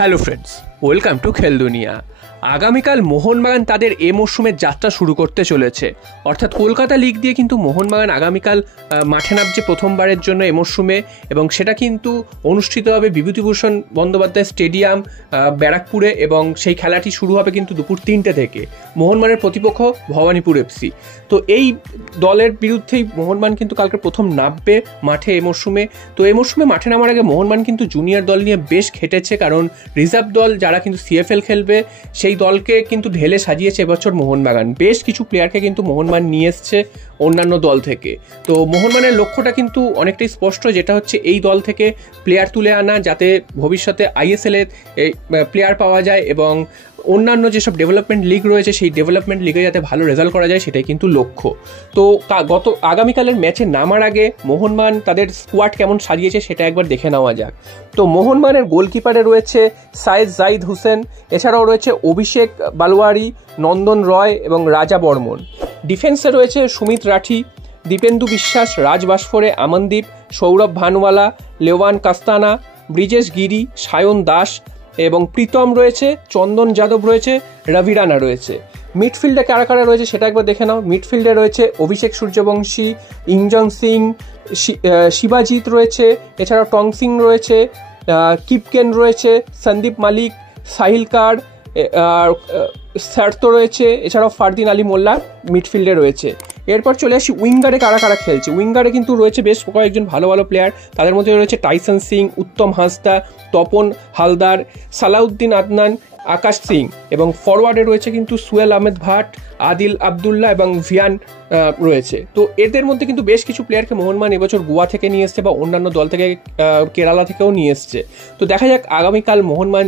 Hello friends, welcome to খেল দুনিয়া। আগামীকাল মোহনবাগান তাদের এ মরশুমের যাত্রা শুরু করতে চলেছে, অর্থাৎ কলকাতা লিগ দিয়ে কিন্তু মোহনবাগান আগামীকাল মাঠে নামছে প্রথমবারের জন্য এ মরশুমে, এবং সেটা কিন্তু অনুষ্ঠিত হবে বিভূতিভূষণ বন্দ্যোপাধ্যায় স্টেডিয়াম ব্যারাকপুরে, এবং সেই খেলাটি শুরু হবে কিন্তু দুপুর 3টে থেকে। মোহনবাগানের প্রতিপক্ষ ভবানীপুর এফসি। তো এই দলের বিরুদ্ধেই মোহনবাগান কিন্তু কালকে প্রথম নামবে মাঠে এ মরশুমে। তো এই মরশুমে মাঠে নামার আগে মোহনবাগান কিন্তু জুনিয়র দল নিয়ে বেশ খেটেছে, কারণ রিজার্ভ দল যারা কিন্তু সিএফএল খেলবে সেই দলকে কিন্তু ঢেলে সাজিয়েছে এবছর মোহনবাগান। বেশ কিছু প্লেয়ারকে কিন্তু মোহনবাগান নিয়ে এসছে অন্যান্য দল থেকে। তো মোহনবাগানের লক্ষ্যটা কিন্তু অনেকটাই স্পষ্ট, যেটা হচ্ছে এই দল থেকে প্লেয়ার তুলে আনা, যাতে ভবিষ্যতে আইএসএলে প্লেয়ার পাওয়া যায়, এবং অন্যান্য যেসব ডেভেলপমেন্ট লিগ রয়েছে সেই ডেভেলপমেন্ট লিগে যাতে ভালো রেজাল্ট করা যায়, সেটাই কিন্তু লক্ষ্য। তো আগামীকালের ম্যাচে নামার আগে মোহনবাগান তাদের স্কোয়াড কেমন সাজিয়েছে সেটা একবার দেখে নেওয়া যাক। তো মোহনবাগানের গোলকিপারে রয়েছে সাইদ জাহিদ হোসেন, এছাড়াও রয়েছে অভিষেক বালওয়ারি, নন্দন রয় এবং রাজা বর্মন। ডিফেন্সে রয়েছে সুমিত রাঠি, দীপেন্দু বিশ্বাস, রাজ বাসফোরে, আমনদীপ, সৌরভ ভানওয়ালা, লেওয়ান কাস্তানা, ব্রিজেশ গিরি, সায়ন দাস এবং প্রীতম রয়েছে, চন্দন যাদব রয়েছে, রবি রানা রয়েছে। মিডফিল্ডে কারা কারা রয়েছে সেটা একবার দেখে নাও। মিডফিল্ডে রয়েছে অভিষেক সূর্যবংশী, ইংজন সিং, শিবাজিৎ রয়েছে, এছাড়াও টং সিং রয়েছে, কিপকেন রয়েছে, সন্দীপ মালিক, সাহিল কার, আর স্যার্তো রয়েছে, এছাড়াও ফারদিন আলী মোল্লা মিডফিল্ডে রয়েছে। এরপর চলে আসি উইঙ্গারে কারা কারা খেলছে। উইঙ্গারে কিন্তু রয়েছে বেশ কয়েকজন ভালো ভালো প্লেয়ার, তাদের মধ্যে রয়েছে টাইসন সিং, উত্তম হাঁসদা, তপন হালদার, সালাউদ্দিন আদনান, আকাশ সিং, এবং ফরওয়ার্ডে রয়েছে কিন্তু সুয়েল আহমেদ ভাট, আদিল আবদুল্লাহ এবং ভিয়ান রয়েছে। তো এদের মধ্যে কিন্তু বেশ কিছু প্লেয়ারকে মোহনবাগান এবছর গোয়া থেকে নিয়ে এসছে, বা অন্যান্য দল থেকে কেরালা থেকেও নিয়ে এসছে। তো দেখা যাক আগামীকাল মোহনবাগান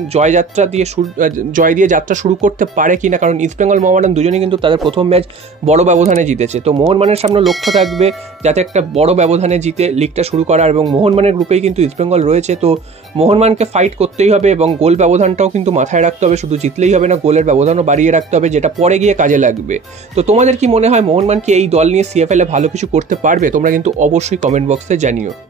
জয় দিয়ে যাত্রা শুরু করতে পারে কিনা, কারণ ইস্টবেঙ্গল মোহামেডান দুজনেই কিন্তু তাদের প্রথম ম্যাচ বড় ব্যবধানে জিতেছে। তো মোহনবাগানের সামনে লক্ষ্য থাকবে যাতে একটা বড় ব্যবধানে জিতে লিগটা শুরু করার, এবং মোহনবাগানের গ্রুপেই কিন্তু ইস্টবেঙ্গল রয়েছে। তো মোহনবাগানকে ফাইট করতেই হবে, এবং গোল ব্যবধানটাও কিন্তু মাথায় রাখতে হবে, শুধু জিতলেই হবে না, গোলের ব্যবধানও বাড়িয়ে রাখতে হবে, যেটা পরে গিয়ে কাজে লাগবে। তো তোমাদের কি মনে হয় মোহনবাগান কি এই দল নিয়ে সিএফএল এ ভালো কিছু করতে পারবে? তোমরা কিন্তু অবশ্যই কমেন্ট বক্সে জানিও।